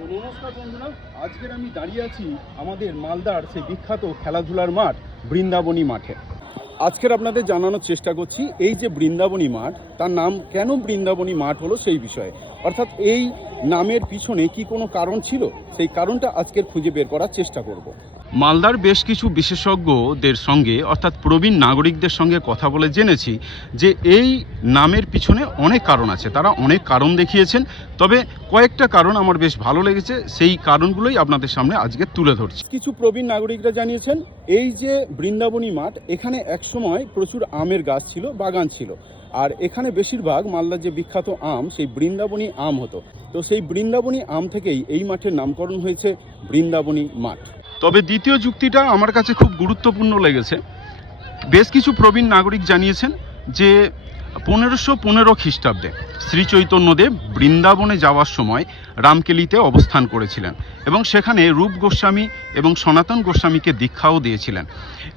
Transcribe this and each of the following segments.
তো নমস্কার বন্ধুরা, আজকের আমি দাঁড়িয়ে আছি আমাদের মালদার সেই বিখ্যাত খেলাধুলার মাঠ বৃন্দাবনী মাঠে। আজকের আপনাদের জানানোর চেষ্টা করছি এই যে বৃন্দাবনী মাঠ, তার নাম কেন বৃন্দাবনী মাঠ হলো সেই বিষয়ে, অর্থাৎ এই নামের পিছনে কি কোনো কারণ ছিল, সেই কারণটা আজকের খুঁজে বের করার চেষ্টা করব। মালদার বেশ কিছু বিশেষজ্ঞদের সঙ্গে অর্থাৎ প্রবীণ নাগরিকদের সঙ্গে কথা বলে জেনেছি যে এই নামের পিছনে অনেক কারণ আছে, তারা অনেক কারণ দেখিয়েছেন। তবে কয়েকটা কারণ আমার বেশ ভালো লেগেছে, সেই কারণগুলোই আপনাদের সামনে আজকে তুলে ধরছি। কিছু প্রবীণ নাগরিকরা জানিয়েছেন এই যে বৃন্দাবনী মাঠ, এখানে একসময় প্রচুর আমের গাছ ছিল, বাগান ছিল, আর এখানে বেশিরভাগ মালদার যে বিখ্যাত আম সেই বৃন্দাবনী আম হতো। তো সেই বৃন্দাবনী আম থেকেই এই মাঠের নামকরণ হয়েছে বৃন্দাবনী মাঠ। তবে দ্বিতীয় যুক্তিটা আমার কাছে খুব গুরুত্বপূর্ণ লেগেছে। বেশ কিছু প্রবীণ নাগরিক জানিয়েছেন যে 1515 খ্রিস্টাব্দে শ্রী চৈতন্যদেব বৃন্দাবনে যাওয়ার সময় রামকেলিতে অবস্থান করেছিলেন এবং সেখানে রূপ গোস্বামী এবং সনাতন গোস্বামীকে দীক্ষাও দিয়েছিলেন।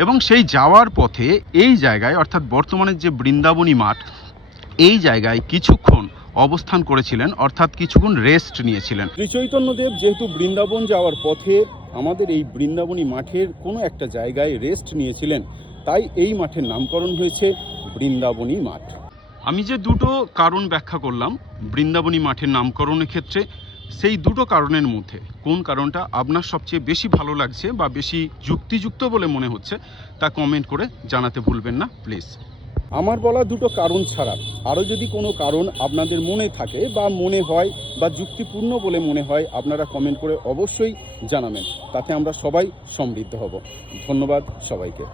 এবং সেই যাওয়ার পথে এই জায়গায় অর্থাৎ বর্তমানের যে বৃন্দাবনী মাঠ, এই জায়গায় কিছুক্ষণ অবস্থান করেছিলেন, অর্থাৎ কিছুক্ষণ রেস্ট নিয়েছিলেন। শ্রী চৈতন্যদেব যেহেতু বৃন্দাবন যাওয়ার পথে আমাদের এই বৃন্দাবনী মাঠের কোনো একটা জায়গায় রেস্ট নিয়েছিলেন, তাই এই মাঠের নামকরণ হয়েছে বৃন্দাবনী মাঠ। আমি যে দুটো কারণ ব্যাখ্যা করলাম বৃন্দাবনী মাঠের নামকরণের ক্ষেত্রে, সেই দুটো কারণের মধ্যে কোন কারণটা আপনার সবচেয়ে বেশি ভালো লাগছে বা বেশি যুক্তিযুক্ত বলে মনে হচ্ছে তা কমেন্ট করে জানাতে ভুলবেন না প্লিজ। আমার বলা দুটো কারণ ছাড়া আরও যদি কোনো কারণ আপনাদের মনে থাকে বা মনে হয় বা যুক্তিপূর্ণ বলে মনে হয়, আপনারা কমেন্ট করে অবশ্যই জানাবেন, তাতে আমরা সবাই সমৃদ্ধ হব। ধন্যবাদ সবাইকে।